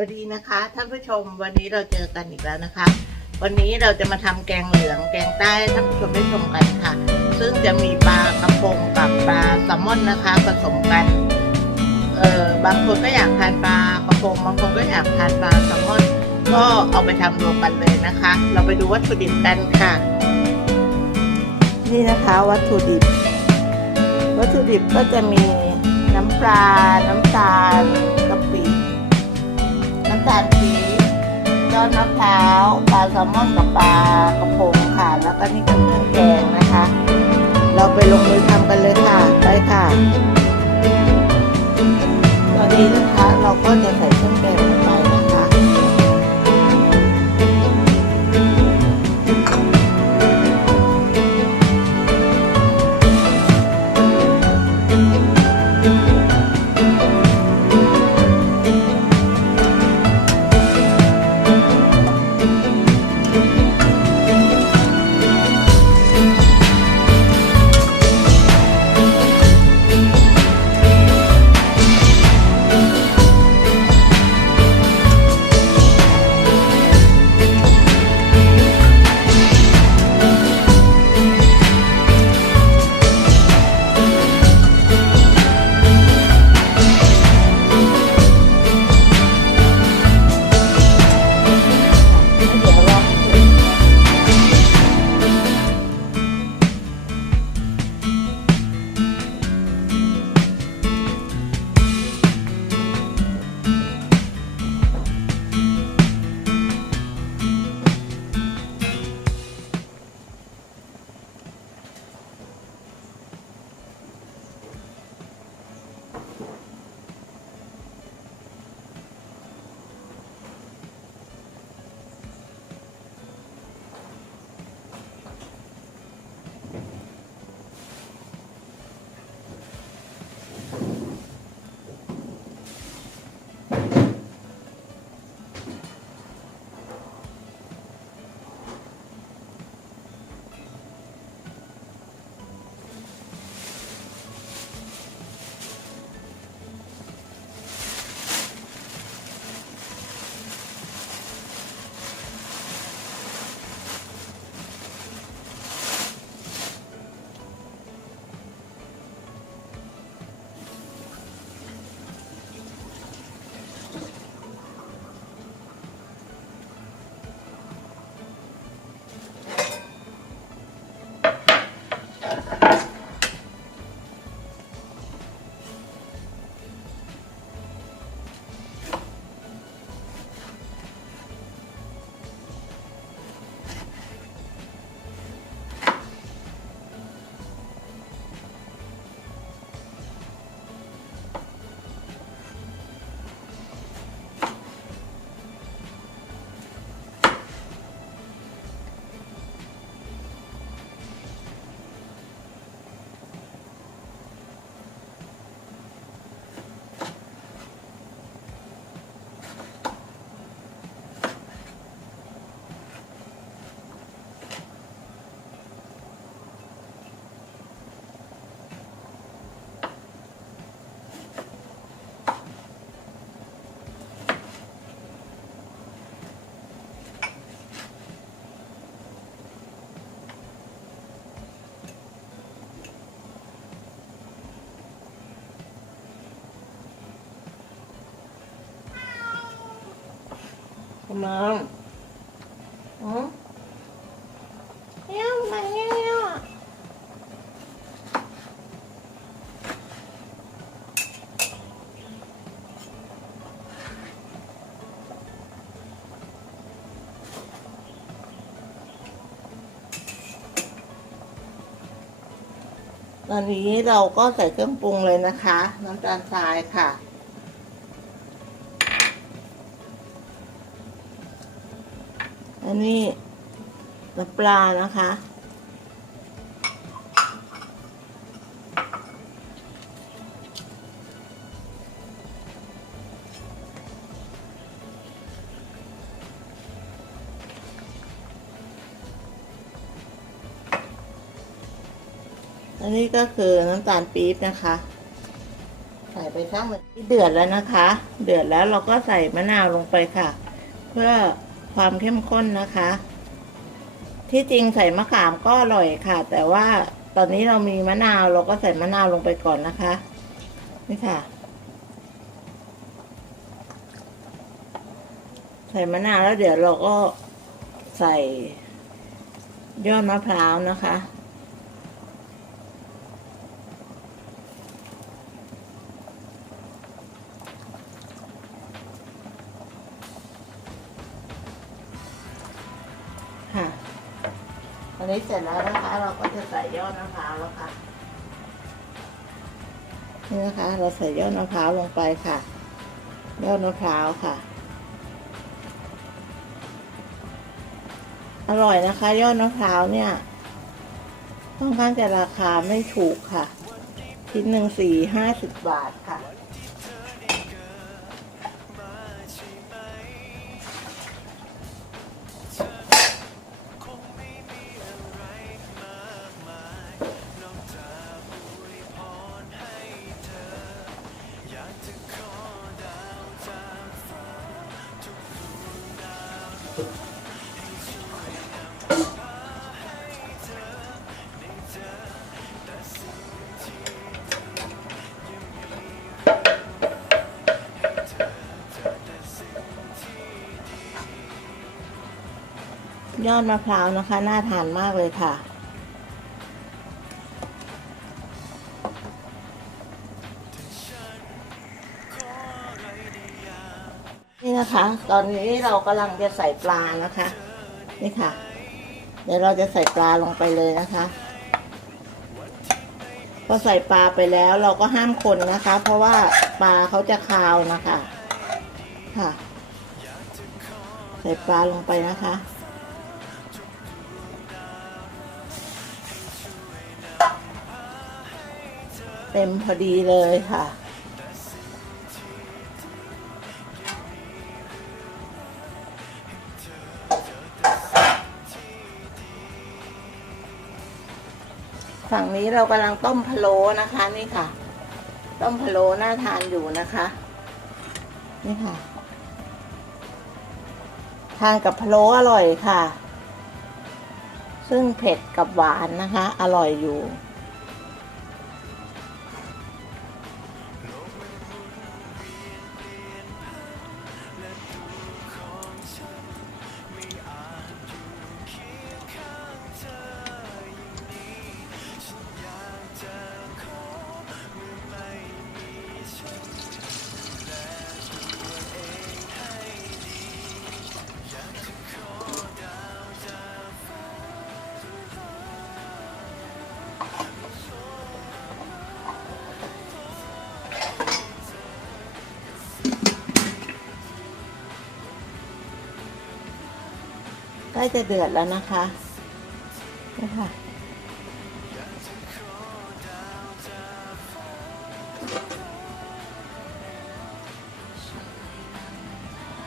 วัสดีนะคะท่านผู้ชมวันนี้เราเจอกันอีกแล้วนะคะ วันนี้เราจะมาทำแกงเหลืองแกงใต้ท่านผู้ชมได้ชมกันค่ะ ซึ่งจะมีปลากระพงกับปลาแซลมอนนะคะผสมกันเออบางคนก็อยากทานปลากระพงบางคนก็อยากทานปลาแซลมอนก็เอาไปทำรวมกันเลยนะคะ เราไปดูวัตถุดิบกันค่ะ นี่นะคะวัตถุดิบ วัตถุดิบก็จะมีน้ำปลา น้ำตาลกะปิำตาลปี๊บยอดมะพร้าวปลาแซลมอนกับปลากระพงค่ะ แล้วก็นี่ก็เครื่องแกงนะคะ เราไปลงมือทำกันเลยค่ะ ไปค่ะ ตอนนี้นะคะเราก็จะใส่ มองอืมเนี่ยมันเนี่ยเนี่ยตอนนี้เราก็ใส่เครื่องปรุงเลยนะคะ น้ำตาลทรายค่ะ อันนี้น้ำปลานะคะ อันนี้ก็คือน้ำตาลปี๊บนะคะใส่ไปสักหนึ่งที่เดือดแล้วนะคะ เดือดแล้วเราก็ใส่มะนาวลงไปค่ะ เพื่อ ความเข้มข้นนะคะ ที่จริงใส่มะขามก็อร่อยค่ะ แต่ว่าตอนนี้เรามีมะนาวเราก็ใส่มะนาวลงไปก่อนนะคะ นี่ค่ะ ใส่มะนาวแล้วเดี๋ยวเราก็ใส่ยอดมะพร้าวนะคะ อนนี้เสร็จแล้วนะคะ เราก็จะใส่ยอดมะพร้าวแล้วค่ะนี่นะคะ เราใส่ยอดมะพร้าวลงไปค่ะ ยอดมะพร้าวค่ะ อร่อยนะคะ ยอดมะพร้าวเนี่ยค่อนข้างจะราคาไม่ถูกค่ะชิ้นหนึ่งสี่ห้าสิบบาทค่ะ ยอดมะพร้าวนะคะ น่าทานมากเลยค่ะ นะคะ ตอนนี้เรากำลังจะใส่ปลานะคะ นี่ค่ะ เดี๋ยวเราจะใส่ปลาลงไปเลยนะคะพอใส่ปลาไปแล้วเราก็ห้ามคนนะคะ เพราะว่าปลาเขาจะคาวนะคะ ค่ะ ใส่ปลาลงไปนะคะ เต็มพอดีเลยค่ะ ฝั่งนี้เรากำลังต้มพะโล้นะคะนี่ค่ะ ต้มพะโล้น่าทานอยู่นะคะ นี่ค่ะ ทานกับพะโล้อร่อยค่ะ ซึ่งเผ็ดกับหวานนะคะ อร่อยอยู่ ใกล้จะเดือดแล้วนะคะนี่ค่ะ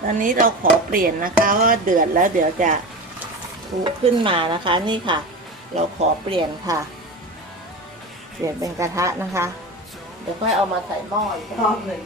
ตอนนี้เราขอเปลี่ยนนะคะว่าเดือดแล้วเดี๋ยวจะพุขึ้นมานะคะ นี่ค่ะ เราขอเปลี่ยนค่ะ เปลี่ยนเป็นกระทะนะคะ เดี๋ยวค่อยเอามาใส่หม้ออีกรอบหนึ่ง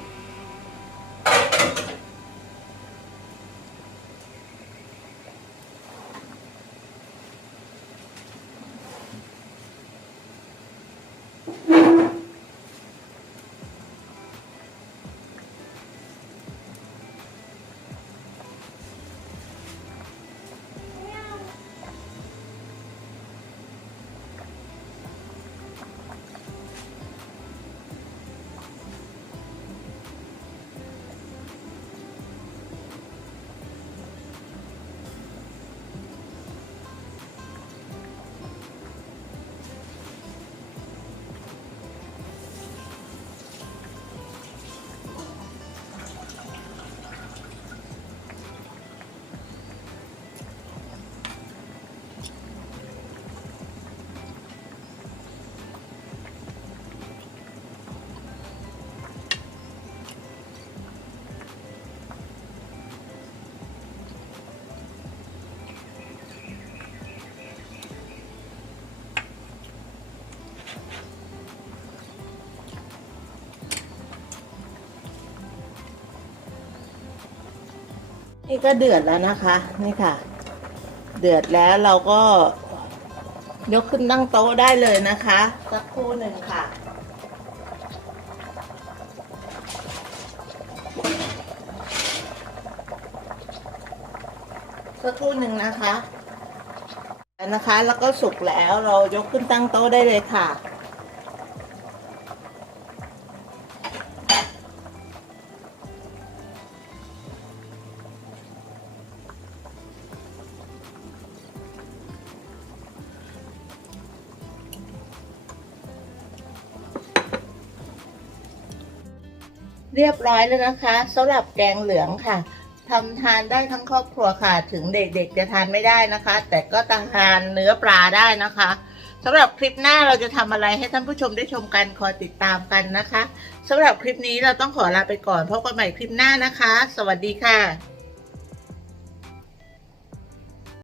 นี่ก็เดือดแล้วนะคะ นี่ค่ะ เดือดแล้วเราก็ยกขึ้นตั้งโต๊ะได้เลยนะคะ สักครู่หนึ่งค่ะสักครู่หนึ่งนะคะ นะคะ แล้วก็สุกแล้วเรายกขึ้นตั้งโต๊ะได้เลยค่ะ รียบร้อยแล้วนะคะสำหรับแกงเหลืองค่ะทำทานได้ทั้งครอบครัวค่ะ ถึงเด็กๆจะทานไม่ได้นะคะ แต่ก็ทานเนื้อปลาได้นะคะสำหรับคลิปหน้าเราจะทำอะไรให้ท่านผู้ชมได้ชมกันคอยติดตามกันนะคะสำหรับคลิปนี้เราต้องขอลาไปก่อนพบกันใหม่คลิปหน้านะคะ สวัสดีค่ะ